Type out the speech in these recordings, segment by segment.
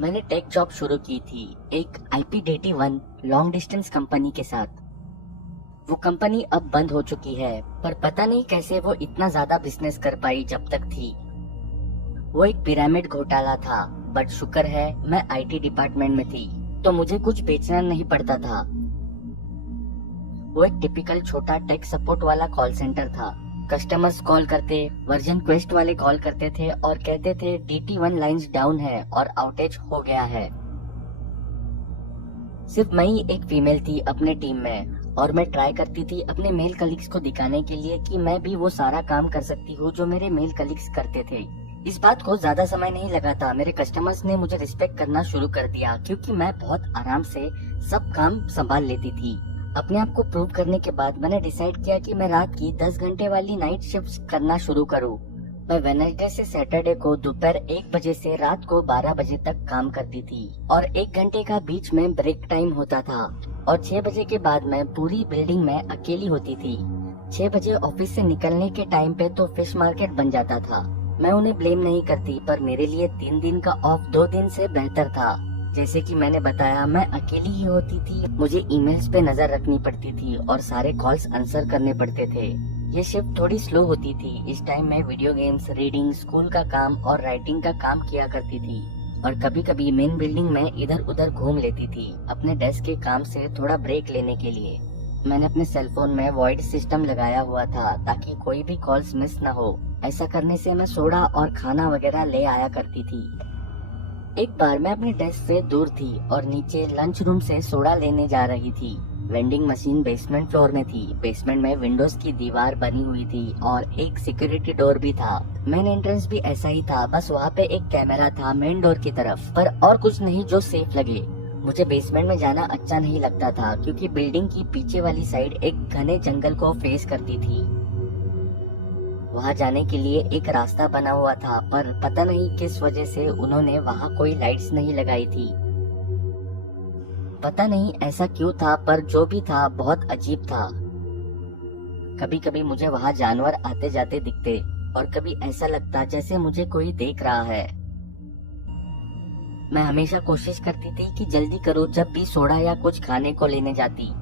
मैंने tech job शुरू की थी एक IP-DAT1 लॉन्ग डिस्टेंस कंपनी के साथ। वो कंपनी अब बंद हो चुकी है, पर पता नहीं कैसे वो इतना ज्यादा बिजनेस कर पाई जब तक थी। वो एक पिरामिड घोटाला था, बट शुक्र है मैं IT डिपार्टमेंट में थी, तो मुझे कुछ बेचना नहीं पड़ता था। वो एक टिपिकल छोटा टेक सपोर्ट वाला कॉल सेंटर था। कस्टमर्स कॉल करते, वर्जन क्वेस्ट वाले कॉल करते थे और कहते थे DT1 लाइंस डाउन है और आउटेज हो गया है। सिर्फ मैं ही एक फीमेल थी अपने टीम में, और मैं ट्राई करती थी अपने मेल कलीग्स को दिखाने के लिए कि मैं भी वो सारा काम कर सकती हूँ जो मेरे मेल कलीग्स करते थे। इस बात को ज्यादा समय नहीं लगा था, मेरे कस्टमर्स ने मुझे रिस्पेक्ट करना शुरू कर दिया, क्योंकि मैं बहुत आराम से सब काम संभाल लेती थी। अपने आप को प्रूव करने के बाद मैंने डिसाइड किया कि मैं रात की 10 घंटे वाली नाइट शिफ्ट्स करना शुरू करूं। मैं वेडनेसडे से सैटरडे को दोपहर 1 बजे से रात को 12 बजे तक काम करती थी, और 1 घंटे का बीच में ब्रेक टाइम होता था, और 6 बजे के बाद मैं पूरी बिल्डिंग में अकेली होती थी। 6 बजे ऑफिस से निकलने के टाइम पे तो फिश मार्केट बन जाता था। मैं उन्हें ब्लेम नहीं करती, पर मेरे लिए 3 दिन का ऑफ 2 दिन से बेहतर था। जैसे कि मैंने बताया, मैं अकेली ही होती थी, मुझे ईमेल्स पे नजर रखनी पड़ती थी और सारे कॉल्स आंसर करने पड़ते थे। ये शिफ्ट थोड़ी स्लो होती थी। इस टाइम में वीडियो गेम्स, रीडिंग, स्कूल का काम और राइटिंग का काम किया करती थी, और कभी कभी मेन बिल्डिंग में इधर उधर घूम लेती थी अपने डेस्क के काम से थोड़ा ब्रेक लेने के लिए। मैंने अपने सेलफोन में वॉइड सिस्टम लगाया हुआ था ताकि कोई भी कॉल्स मिस न हो। ऐसा करने से मैं सोडा और खाना वगैरह ले आया करती थी। एक बार मैं अपने डेस्क से दूर थी और नीचे लंच रूम से सोडा लेने जा रही थी। वेंडिंग मशीन बेसमेंट फ्लोर में थी। बेसमेंट में विंडोज की दीवार बनी हुई थी और एक सिक्योरिटी डोर भी था। मेन एंट्रेंस भी ऐसा ही था, बस वहाँ पे एक कैमरा था मेन डोर की तरफ, पर और कुछ नहीं जो सेफ लगे। मुझे बेसमेंट में जाना अच्छा नहीं लगता था, क्योंकि बिल्डिंग की पीछे वाली साइड एक घने जंगल को फेस करती थी। वहाँ जाने के लिए एक रास्ता बना हुआ था, पर पता नहीं किस वजह से उन्होंने वहाँ कोई लाइट्स नहीं लगाई थी। पता नहीं ऐसा क्यों था, पर जो भी था बहुत अजीब था। कभी कभी मुझे वहाँ जानवर आते जाते दिखते, और कभी ऐसा लगता जैसे मुझे कोई देख रहा है। मैं हमेशा कोशिश करती थी कि जल्दी करो जब भी सोडा या कुछ खाने को लेने जाती।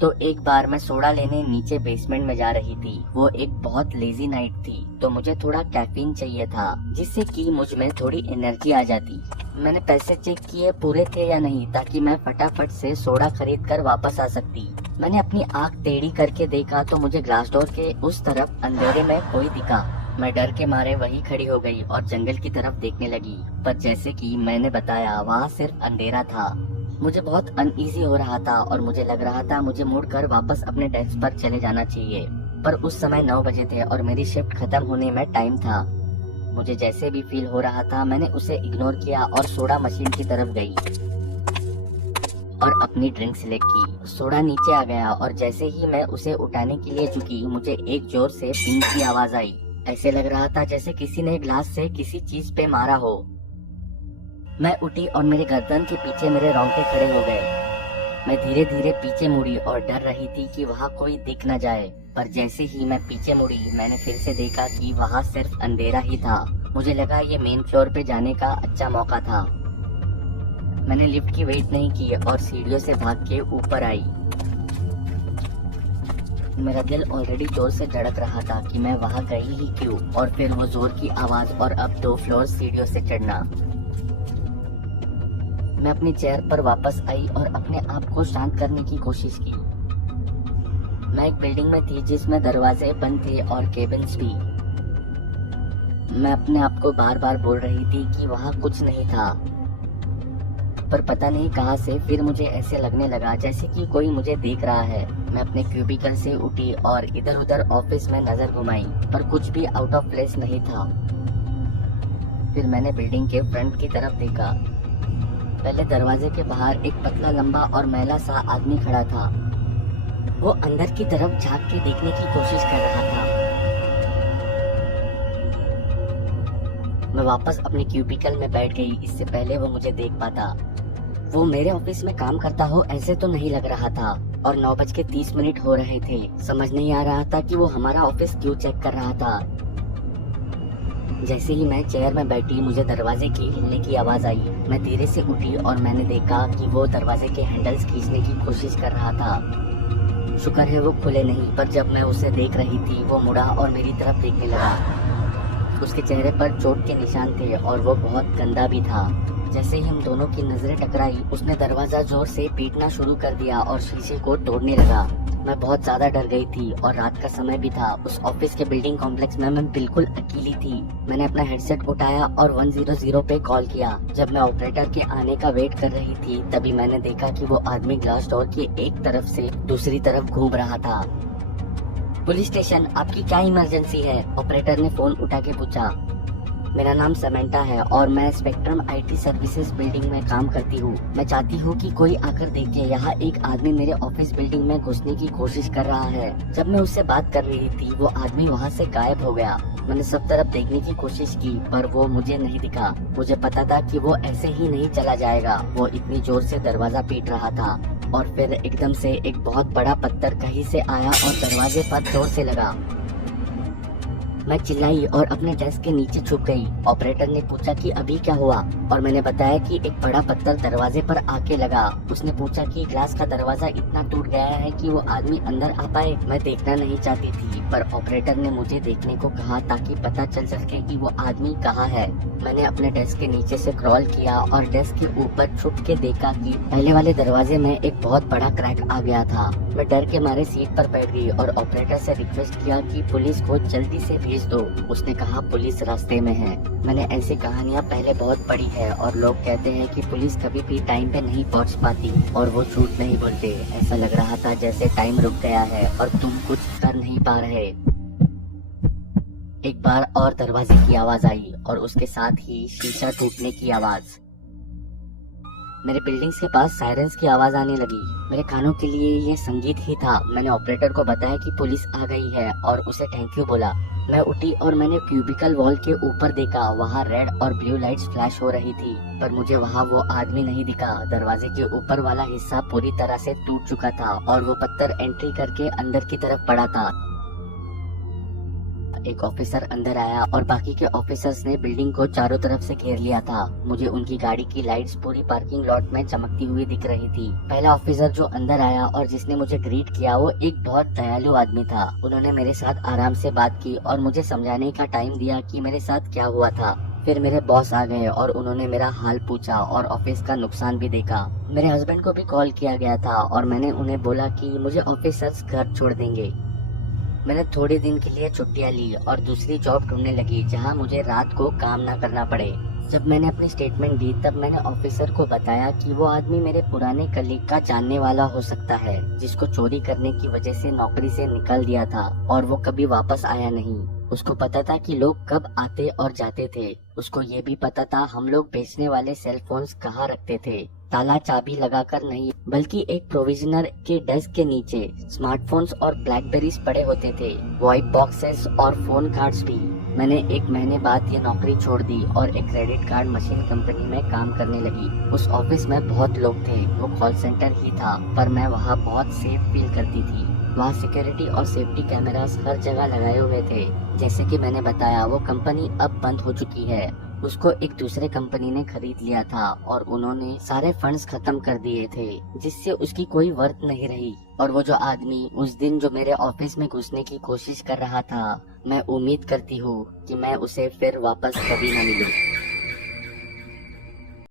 तो एक बार मैं सोडा लेने नीचे बेसमेंट में जा रही थी। वो एक बहुत लेजी नाइट थी, तो मुझे थोड़ा कैफीन चाहिए था, जिससे कि मुझ में थोड़ी एनर्जी आ जाती। मैंने पैसे चेक किए पूरे थे या नहीं, ताकि मैं फटाफट से सोडा खरीद कर वापस आ सकती। मैंने अपनी आंख टेढ़ी करके देखा तो मुझे ग्लास डोर के उस तरफ अंधेरे में कोई दिखा। मैं डर के मारे वहीं खड़ी हो गई और जंगल की तरफ देखने लगी, पर जैसे कि मैंने बताया वहाँ सिर्फ अंधेरा था। मुझे बहुत अनईजी हो रहा था और मुझे लग रहा था मुझे मुड़कर वापस अपने डेस्क पर चले जाना चाहिए, पर उस समय 9 बजे थे और मेरी शिफ्ट खत्म होने में टाइम था। मुझे जैसे भी फील हो रहा था, मैंने उसे इग्नोर किया और सोडा मशीन की तरफ गई और अपनी ड्रिंक सिलेक्ट की। सोडा नीचे आ गया और जैसे ही मैं उसे उठाने के लिए झुकी, मुझे एक जोर से पिंग की आवाज आई। ऐसे लग रहा था जैसे किसी ने ग्लास से किसी चीज पे मारा हो। मैं उठी और मेरे गर्दन के पीछे मेरे रोंगटे खड़े हो गए। मैं धीरे धीरे पीछे मुड़ी और डर रही थी कि वहाँ कोई दिख न जाए, पर जैसे ही मैं पीछे मुड़ी, मैंने फिर से देखा कि वहाँ सिर्फ अंधेरा ही था। मुझे लगा ये मेन फ्लोर पे जाने का अच्छा मौका था। मैंने लिफ्ट की वेट नहीं की और सीढ़ियों से भाग के ऊपर आई। मेरा दिल ऑलरेडी जोर से धड़क रहा था कि मैं वहाँ गई ही क्यों, और फिर वो जोर की आवाज और अब 2 फ्लोर सीढ़ियों से चढ़ना। मैं अपनी चेयर पर वापस आई और अपने आप को शांत करने की कोशिश की। मैं एक बिल्डिंग में थी जिसमें दरवाजे बंद थे और केबिन्स भी। मैं अपने आप को बार बार बोल रही थी कि वहाँ कुछ नहीं था, पर पता नहीं कहाँ से फिर मुझे ऐसे लगने लगा जैसे कि कोई मुझे देख रहा है। मैं अपने क्यूबिकल से उठी और इधर उधर ऑफिस में नजर घुमाई, पर कुछ भी आउट ऑफ प्लेस नहीं था। फिर मैंने बिल्डिंग के फ्रंट की तरफ देखा। पहले दरवाजे के बाहर एक पतला, लंबा और मैला सा आदमी खड़ा था। वो अंदर की तरफ झांक के देखने की कोशिश कर रहा था। मैं वापस अपने क्यूबिकल में बैठ गई, इससे पहले वो मुझे देख पाता। वो मेरे ऑफिस में काम करता हो ऐसे तो नहीं लग रहा था, और 9:30 हो रहे थे। समझ नहीं आ रहा था कि वो हमारा ऑफिस क्यों चेक कर रहा था। जैसे ही मैं चेयर में बैठी मुझे दरवाजे की हिलने की आवाज आई। मैं धीरे से उठी और मैंने देखा कि वो दरवाजे के हैंडल्स खींचने की कोशिश कर रहा था। शुक्र है वो खुले नहीं, पर जब मैं उसे देख रही थी वो मुड़ा और मेरी तरफ देखने लगा। उसके चेहरे पर चोट के निशान थे और वो बहुत गंदा भी था। जैसे ही हम दोनों की नजरें टकराई उसने दरवाजा जोर से पीटना शुरू कर दिया और शीशे को तोड़ने लगा। मैं बहुत ज्यादा डर गई थी और रात का समय भी था। उस ऑफिस के बिल्डिंग कॉम्प्लेक्स में मैं बिल्कुल अकेली थी। मैंने अपना हेडसेट उठाया और 100 पे कॉल किया। जब मैं ऑपरेटर के आने का वेट कर रही थी तभी मैंने देखा कि वो आदमी ग्लास डोर के एक तरफ से दूसरी तरफ घूम रहा था। पुलिस स्टेशन, आपकी क्या इमरजेंसी है? ऑपरेटर ने फोन उठा के पूछा। मेरा नाम समंता है और मैं स्पेक्ट्रम आईटी सर्विसेज बिल्डिंग में काम करती हूँ। मैं चाहती हूँ कि कोई आकर देखे। यहाँ एक आदमी मेरे ऑफिस बिल्डिंग में घुसने की कोशिश कर रहा है। जब मैं उससे बात कर रही थी वो आदमी वहाँ से गायब हो गया। मैंने सब तरफ देखने की कोशिश की पर वो मुझे नहीं दिखा। मुझे पता था कि वो ऐसे ही नहीं चला जाएगा। वो इतनी जोर से दरवाजा पीट रहा था और फिर एकदम से एक बहुत बड़ा पत्थर कहीं से आया और दरवाजे पर जोर से लगा। मैं चिल्लाई और अपने डेस्क के नीचे छुप गई। ऑपरेटर ने पूछा कि अभी क्या हुआ और मैंने बताया कि एक बड़ा पत्थर दरवाजे पर आके लगा। उसने पूछा कि ग्लास का दरवाजा इतना टूट गया है कि वो आदमी अंदर आ पाए। मैं देखना नहीं चाहती थी पर ऑपरेटर ने मुझे देखने को कहा ताकि पता चल सके कि वो आदमी कहाँ है। मैंने अपने डेस्क के नीचे से क्रॉल किया और डेस्क के ऊपर छुप के देखा कि पहले वाले दरवाजे में एक बहुत बड़ा क्रैक आ गया था। मैं डर के मारे सीट पर बैठ गई और ऑपरेटर से रिक्वेस्ट किया कि पुलिस को जल्दी से भेज दो। उसने कहा पुलिस रास्ते में है। मैंने ऐसी कहानियाँ पहले बहुत पढ़ी है और लोग कहते हैं कि पुलिस कभी भी टाइम पे नहीं पहुंच पाती और वो झूठ नहीं बोलते। ऐसा लग रहा था जैसे टाइम रुक गया है और तुम कुछ कर नहीं पा रहे। एक बार और दरवाजे की आवाज आई और उसके साथ ही शीशा टूटने की आवाज। मेरे बिल्डिंग्स के पास सायरन्स की आवाज आने लगी। मेरे कानों के लिए ये संगीत ही था। मैंने ऑपरेटर को बताया कि पुलिस आ गई है और उसे थैंक यू बोला। मैं उठी और मैंने क्यूबिकल वॉल के ऊपर देखा। वहाँ रेड और ब्लू लाइट्स फ्लैश हो रही थी पर मुझे वहाँ वो आदमी नहीं दिखा। दरवाजे के ऊपर वाला हिस्सा पूरी तरह से टूट चुका था और वो पत्थर एंट्री करके अंदर की तरफ पड़ा था। एक ऑफिसर अंदर आया और बाकी के ऑफिसर्स ने बिल्डिंग को चारों तरफ से घेर लिया था। मुझे उनकी गाड़ी की लाइट्स पूरी पार्किंग लॉट में चमकती हुई दिख रही थी। पहला ऑफिसर जो अंदर आया और जिसने मुझे ग्रीट किया वो एक बहुत दयालु आदमी था। उन्होंने मेरे साथ आराम से बात की और मुझे समझाने का टाइम दिया कि मेरे साथ क्या हुआ था। फिर मेरे बॉस आ गए और उन्होंने मेरा हाल पूछा और ऑफिस का नुकसान भी देखा। मेरे हस्बैंड को भी कॉल किया गया था और मैंने उन्हें बोला कि मुझे ऑफिसर्स घर छोड़ देंगे। मैंने थोड़े दिन के लिए छुट्टियां ली और दूसरी जॉब ढूंढने लगी जहां मुझे रात को काम ना करना पड़े। जब मैंने अपनी स्टेटमेंट दी तब मैंने ऑफिसर को बताया कि वो आदमी मेरे पुराने कलीग का जानने वाला हो सकता है जिसको चोरी करने की वजह से नौकरी से निकाल दिया था और वो कभी वापस आया नहीं। उसको पता था कि लोग कब आते और जाते थे। उसको ये भी पता था हम लोग बेचने वाले सेल फोन्स कहाँ रखते थे। ताला चाबी लगाकर नहीं बल्कि एक प्रोविजनर के डेस्क के नीचे स्मार्टफोन्स और ब्लैकबेरीज पड़े होते थे, वॉइस बॉक्सेस और फोन कार्ड्स भी। मैंने 1 महीने बाद ये नौकरी छोड़ दी और एक क्रेडिट कार्ड मशीन कंपनी में काम करने लगी। उस ऑफिस में बहुत लोग थे। वो कॉल सेंटर ही था पर मैं वहाँ बहुत सेफ फील करती थी। वहाँ सिक्योरिटी और सेफ्टी कैमरास हर जगह लगाए हुए थे। जैसे कि मैंने बताया वो कंपनी अब बंद हो चुकी है। उसको एक दूसरे कंपनी ने खरीद लिया था और उन्होंने सारे फंड्स खत्म कर दिए थे जिससे उसकी कोई वर्थ नहीं रही। और वो जो आदमी उस दिन जो मेरे ऑफिस में घुसने की कोशिश कर रहा था, मैं उम्मीद करती हूँ कि मैं उसे फिर वापस कभी न मिलूं।